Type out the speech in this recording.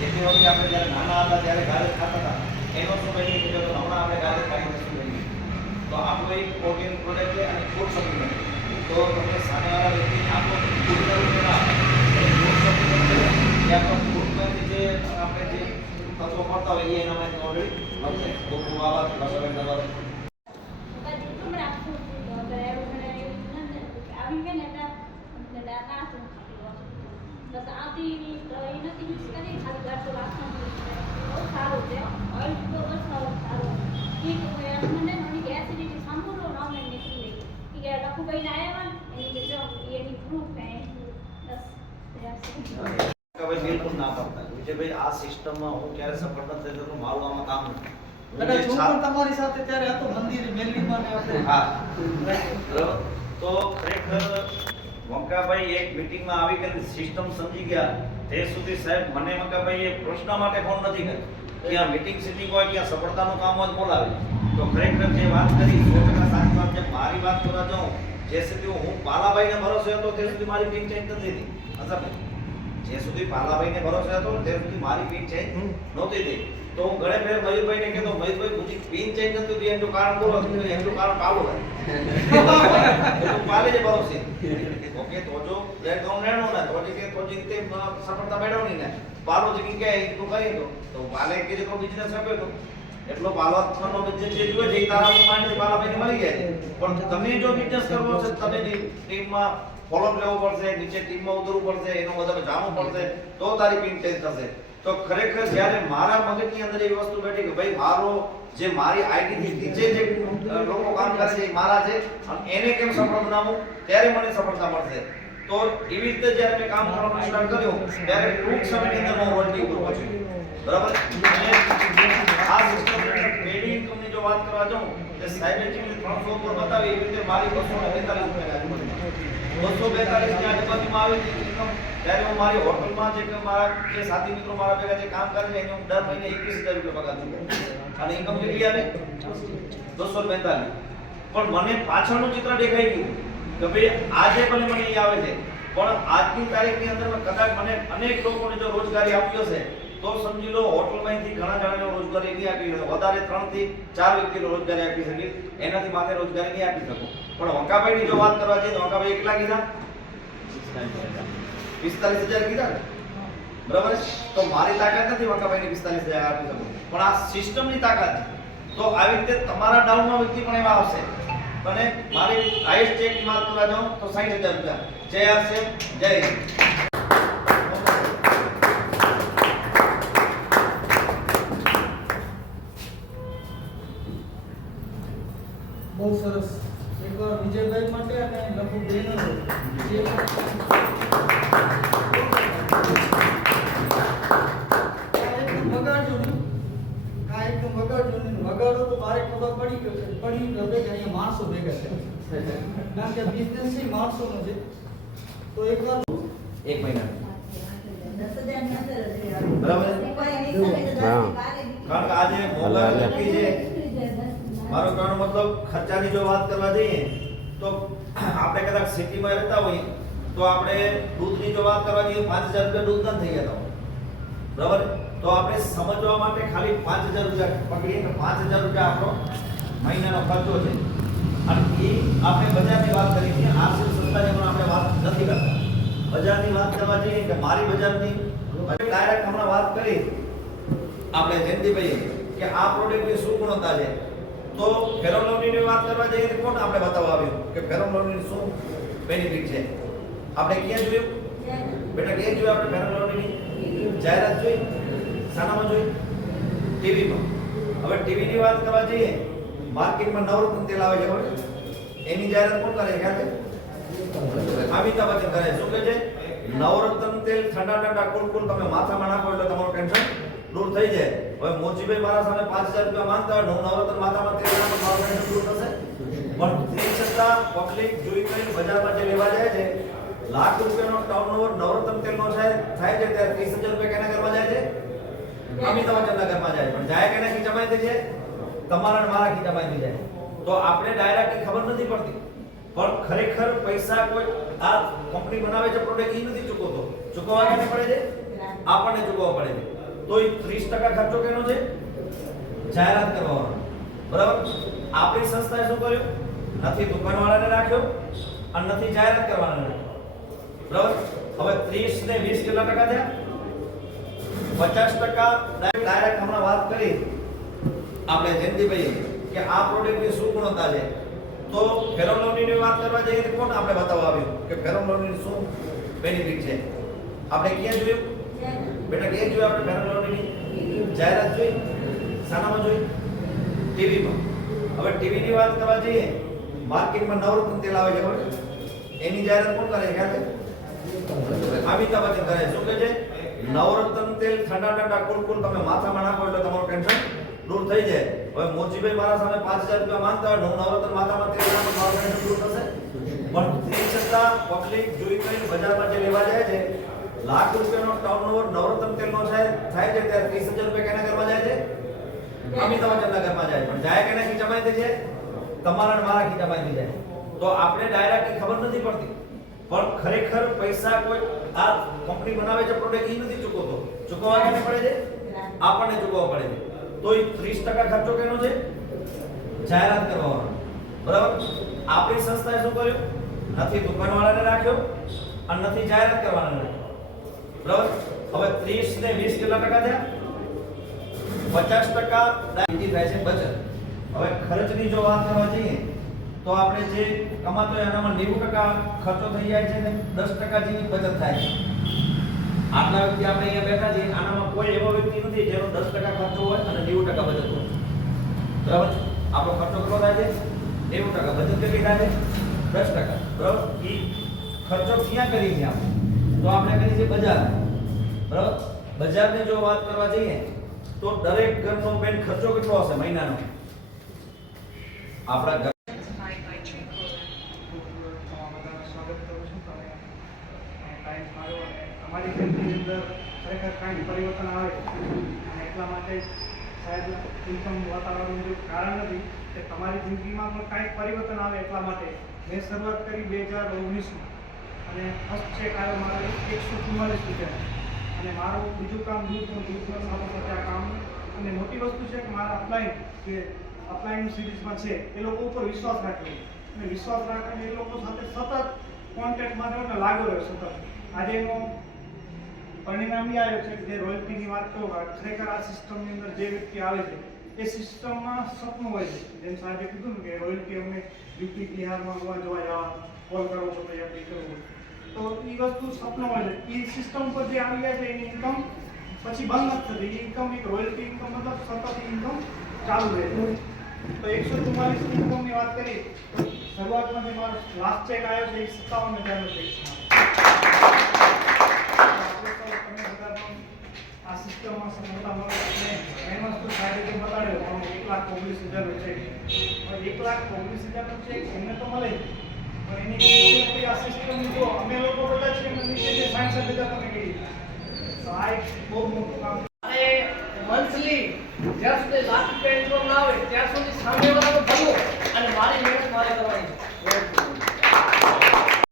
જેથી વખતે આપણે જ્યારે નાના હતા ત્યારે ગાજર ખાતા હતા એનો સમય નહીં થયો તો હમણાં આપણે ગાજર ખાઈ નથી. તો આપણું એક ઓર્ગેનિક પ્રોડક્ટ છે અને ફૂડ સપ્લિમેન્ટ. તો તમને સામેવાળા વ્યક્તિને આપણો ફૂડ સપ્લિમેન્ટ છે એ આપણો ફૂડમાંથી જે આપણે જે તત્વો મળતા હોય એ એનામાંથી ઓલરેડી મળશે. ખૂબ ખૂબ આભાર લસબેન તમારો. બિલકુલ ના પડતા વિજયભાઈ, આ સિસ્ટમમાં હું ક્યારે સફળ નથી થતો, મારું આમાં કામ નથી. અને જો પણ તમારી સાથે ત્યારે હતો મંદિર મેલડીમાં ને આપણે હા બરાબર. તો ખરેખર વંકાભાઈ એક મીટિંગમાં આવી કે સિસ્ટમ સમજી ગયા તે સુધી સાહેબ મને વંકાભાઈ એ પ્રશ્ન માટે ફોન નથી કર્યો કે આ મીટિંગ સિટિંગ હોય કે સફળતાનું કામ હોય બોલાવે. તો ખરેખર જે વાત કરી 100% સાચી વાત છે. મારી વાત કરવા જાઉં જે સુધી હું પાલાભાઈને ભરોસે હતો તે સુધી મારી ટીમ ચેન્જ નથી થઈ. અસરભાઈ જે સુધી પાલાભાઈને ભરોસે હતો તે સુધી મારી ટીમ ચેન્જ નહોતી થઈ. તો હું ઘણે ફેર મયુરભાઈને કહેતો, મયુરભાઈ મુજી પિન ચેન્જ નથી થઈ એનું કારણ બોલો, એનું કારણ પાલો હોય તો પાલે જ ભરોસે. ઓકે તો જો બેકગ્રાઉન્ડ રહેણો ને તો જે તો જે સફળતા મેળવણી ને પાલો જે કે એટલું કરી તો પાલે કે જે બિઝનેસ આપ્યો તો એટલો પાલવાનો બિઝનેસ જે જોઈએ છે એ તારા માઇન્ડ પાલાભાઈને મળી ગયા છે. પણ તમે જો બિઝનેસ કરવો છે તમે ટીમમાં ફોલોઅપ લેવો પડશે, નીચે ટીમમાં ઉતરવું પડશે, એનો બધા જાણવું પડશે તો તારી પિન ચેન્જ થશે. તો ખરેખર જ્યારે મારા મગજની અંદર એ વસ્તુ બેઠી કે ભાઈ મારો જે મારી આઈડી થી નીચે જે લોકો કામ કરે છે એ મારા છે અને એને કેમ સફળ બનાવવું ત્યારે મને સફળતા મળશે. તો એવી રીતે જ્યારે મેં કામ કરવાનું સ્ટાર્ટ કર્યું ત્યારે ટૂંક સમયની અંદર હું વર્લ્ડ ઉપર પહોંચ્યો. બરાબર. અને આ સિસ્ટમ પેડી ઇન્કમની જો વાત કરવા જાઉં તો સાહેબે જે 300 ઉપર બતાવી એ રીતે મારી 242 રૂપિયા આજુબાજુ 242 ની આજુબાજુમાં આવી હતી ઇન્કમ. ત્યારે હું મારી હોટલમાં જે મારા જે સાથી મિત્રો મારા ભેગા જે કામ કરે છે એને હું દર મહિને 21000 રૂપિયા પગાર છું અને ઇન્કમ કેટલી આવે 242. પણ મને પાછળનું ચિત્ર દેખાઈ ગયું કે ભાઈ આજે ભલે મને એ આવે છે પણ આજની તારીખની અંદર કદાચ મને અનેક લોકોને જો રોજગારી આપ્યો છે તો સમજી લો હોટલમાંથી ઘણા જણાને રોજગારી નહીં આપી શકું, વધારે 3 થી 4 વ્યક્તિને રોજગારી આપી શકીશ, એનાથી માથે રોજગારી નહીં આપી શકું. પણ વંકાભાઈની જો વાત કરવા જઈએ તો વંકાભાઈ એકલા કીધા 45000 કીધા બરાબર. તો મારી તાકાત નથી વંકાભાઈને 45000 આપી શકું, પણ આ સિસ્ટમની તાકાત છે. તો આવી રીતે તમારા ડાઉનમાં વ્યક્તિ પણ એવા આવશે. અને મારી હાઈએસ્ટ ચેકની વાત કરવા જાઉં તો 60000 રૂપિયા. જય આરસે, જય હિન્દ. બહુ સરસ. એકવાર વિજયભાઈ માટે અને લઘુ બેનો જે વગાડો તો મારે ખબર પડી ગયો છે કે અહીંયા માણસો ભેગા છે કારણ કે બિઝનેસ છે માણસોનો છે. તો એકવાર 1 મહિના બરાબર. કારણ કે આજે મોંઘવારી કેટલી છે. મારો કહેવાનો મતલબ ખર્ચાની જો વાત કરવા જઈએ તો આપણે કદાચ સિટીમાં રહેતા હોઈએ તો આપણે દૂધની જો વાત કરવા જઈએ 5000 રૂપિયા દૂધ ના થઈ જતા હોય બરાબર. તો આપણે સમજવા માટે ખાલી 5000 રૂપિયા પકડીએ તો 5000 રૂપિયા આપણો મહિનાનો ખર્ચો છે. અને એ આપણે બજારની વાત કરી છે, આર્થિક સંસ્થાની પણ આપણે વાત નથી કરતા. બજારની વાત કરવા જઈએ કે મારી બજારની ડાયરેક્ટ હમણાં વાત કરી આપણે જયંતિભાઈ કે આ પ્રોડક્ટની શું ગુણવત્તા છે. તો ફેરોલોનીની વાત કરવા જઈએ તો કોણ આપણે બતાવવા આવ્યું કે ફેરોલોનીની શું બેનિફિટ છે. આપણે ક્યાં જોયું બેટા, ક્યાં જોયું આપણે ફેરોલોનીની જાહેરાત જોઈ? શાનામાં જોઈ? ટીવીમાં. હવે ટીવીની વાત કરવા જઈએ માર્કેટમાં નવરત્ન તેલ આવે છે બરાબર, એની જાહેરાત કોણ કરે છે ખ્યાલ છે? અમિતાભ બચ્ચન કરે. શું કહે છે? નવરત્ન તેલ ઠંડા ઠંડા કુલ કુલ તમે માથામાં નાખો એટલે તમારું ટેન્શન દૂર થઈ જાય. હવે મોચીભાઈ મારા સામે 5000 રૂપિયા માંગતા હોય, હું નવરત્ન માથામાં તેલ નાખો મારું ટેન્શન દૂર થશે. પણ તે છતાં પબ્લિક જોઈ કઈ બજારમાં જે લેવા જાય છે લાખ રૂપિયાનો ટર્નઓવર નવરત્ન તેલનો થાય છે ત્યારે 30000 રૂપિયા કેના ઘરમાં જાય છે? અમિતાભ બચ્ચનના ઘરમાં જાય. પણ જાય કેના ખીચામાંથી છે? તમારા અને મારા ખીચામાંથી જાય. તો આપણે ડાયરેક્ટ ખબર નથી પડતી પણ ખરેખર પૈસા કોઈ આ કંપની બનાવે છે પ્રોડક્ટ એ નથી ચૂકવતો, ચૂકવવા કેને પડે છે? આપણને ચૂકવવા પડે છે. તો એ 30% ખર્ચો કેનો છે? જાહેરાત કરવાનો. બરાબર? આપણી સંસ્થાએ શું કર્યું? નથી દુકાનવાળાને રાખ્યો અને નથી જાહેરાત કરવાને રાખ્યો. બરાબર? હવે 30 ને 20 કેટલા ટકા થયા? 50% ડાયરેક્ટ હમણાં વાત કરી આપણે જયંતિભાઈ કે આ પ્રોડક્ટની શું ગુણવત્તા છે. તો ફેરોલોનીની વાત કરવા જઈએ તો કોણ આપણે બતાવવા આવ્યું કે ફેરોલોનીની શું બેનિફિટ છે? આપણે ક્યાં જોયું? બેટા ક્યાં જોયું આપણે ફેરોલોનીની જાહેરાત જોઈ? શાનામાં જોઈ? ટીવીમાં. હવે ટીવીની વાત કરવા જઈએ, માર્કેટમાં નવરત્ન તેલ આવે છે ખબર? એની જાહેરાત કોણ કરે છે ખ્યાલ છે? અમિતાભ બચ્ચન કરે છે. શું કહે છે? નવરત્ન તેલ ઠંડા કુલ તમે માથામાં નાખો એટલે તમારું ટેન્શન દૂર થઈ જાય. હવે મોચીભાઈ મારા સામે 5000 રૂપિયા માંગતા હોય, હું નવરત્ન માથામાં તેલ નાખું, મારું ટેન્શન દૂર થશે? પણ તે છતાં પબ્લિક જોઈ કરીને બજારમાં જે લેવા જાય છે, લાખ રૂપિયાનો ટર્નઓવર નવરત્ન તેલનો થાય છે, ત્યારે 30000 રૂપિયા કેના ઘરમાં જાય છે? અમિતાભ બચ્ચનના ઘરમાં જાય. પણ જાય કેના ખીચામાંથી છે? તમારા અને મારા ખીચામાંથી જાય. તો આપણે ડાયરેક્ટ ખબર નથી પડતી, પણ ખરેખર પૈસા કોઈ આ કંપની બનાવે છે પ્રોડક્ટ એ નથી ચૂકવતો. ચૂકવવા કેને પડે છે? આપણને ચૂકવવા પડે છે. તો એ 30% ખર્ચો કેનો છે? જાહેરાત કરવાનો. બરાબર? આપણી સંસ્થાએ શું કર્યું? નથી દુકાનવાળાને રાખ્યો અને નથી જાહેરાત કરવાને રાખ્યો. બરાબર? હવે 30 ને 20 કેટલા ટકા થયા? 50% બીજી થાય છે બચત. હવે ખર્ચની જો વાત કરવા જઈએ તો આપણે જે કમાતો હોય એનામાં 90% ખર્ચો થઈ જાય છે ને 10% જેવી બચત થાય છે. આટલા વ્યક્તિ આપણે અહીંયા બેઠા છીએ, આનામાં કોઈ એવો વ્યક્તિ નથી જેનો 10% ખર્ચો હોય અને 90% બચત હોય. બરાબર? આપણો ખર્ચો કેટલો થાય છે? 90%. બચત કેટલી થાય છે? 10%. બરાબર? એ ખર્ચો ક્યાં કરીએ છીએ આપણે? તો આપણે કરીએ છીએ બજાર. બરાબર? બજારની જો વાત કરવા જઈએ તો દરેક ઘરનો બેન ખર્ચો કેટલો હશે મહિનાનો? આપણા ઘર અમારી જિંદગીની અંદર ખરેખર કાંઈ પરિવર્તન આવે અને એટલા માટે સાહેબ ઇન્કમ વાતાવરણનું કારણ નથી કે તમારી જિંદગીમાં પણ કાંઈક પરિવર્તન આવે એટલા માટે મેં શરૂઆત કરી 2019માં અને ફર્સ્ટ ચેક આવ્યો મારો 144 રૂપિયા. અને મારું બીજું કામ દૂધનો સાથે સાથે આ કામ. અને મોટી વસ્તુ છે કે મારા અપલાઇન સિરીઝમાં છે એ લોકો ઉપર વિશ્વાસ રાખ્યો અને વિશ્વાસ રાખીને એ લોકો સાથે સતત કોન્ટેક્ટમાં રહ્યો અને લાગ્યો રહ્યો સતત. આજે એનો પરિણામ એ આવ્યો છે કે જે રોયલ્ટીની વાત કહું, ખરેખર આ સિસ્ટમની અંદર જે વ્યક્તિ આવે છે એ સિસ્ટમમાં સપનું હોય છે. જેમ સાહેબે કીધું ને કે રોયલ્ટી અમને યુપી બિહારમાં જોવા જવા કોલ કરવો પડે યા કંઈ કરવું, તો એ વસ્તુ સપનું હોય છે. એ સિસ્ટમ પર જે આવી જાય છે એની ઇન્કમ પછી બંધ નથી થતી. એ ઇન્કમ એક રોયલ્ટી ઇન્કમ મતલબ સતત ઇન્કમ ચાલુ રહે છે. તો 144 ઇન્કમની વાત કરી તો શરૂઆતમાં જે મારો લાસ્ટ ચેક આવ્યો છે એ 57,000નો ચેક છે. આ સિસ્ટમમાં સફળતા મળે અને મેન વસ્તુ સાહેબે જે બતાડ્યો તો 1,19,000નો ચેક. 1,19,000નો ચેક એમને તો મળે પણ એની આ સિસ્ટમની જો અમે લોકો બધા છીએ એમને નીચે જે 67,000 તમે કહી તો આ એક બહુ મોટું કામ. અને મંથલી જ્યાં સુધી લાખ રૂપિયા ઇન્કમ ના હોય ત્યાં સુધી સામે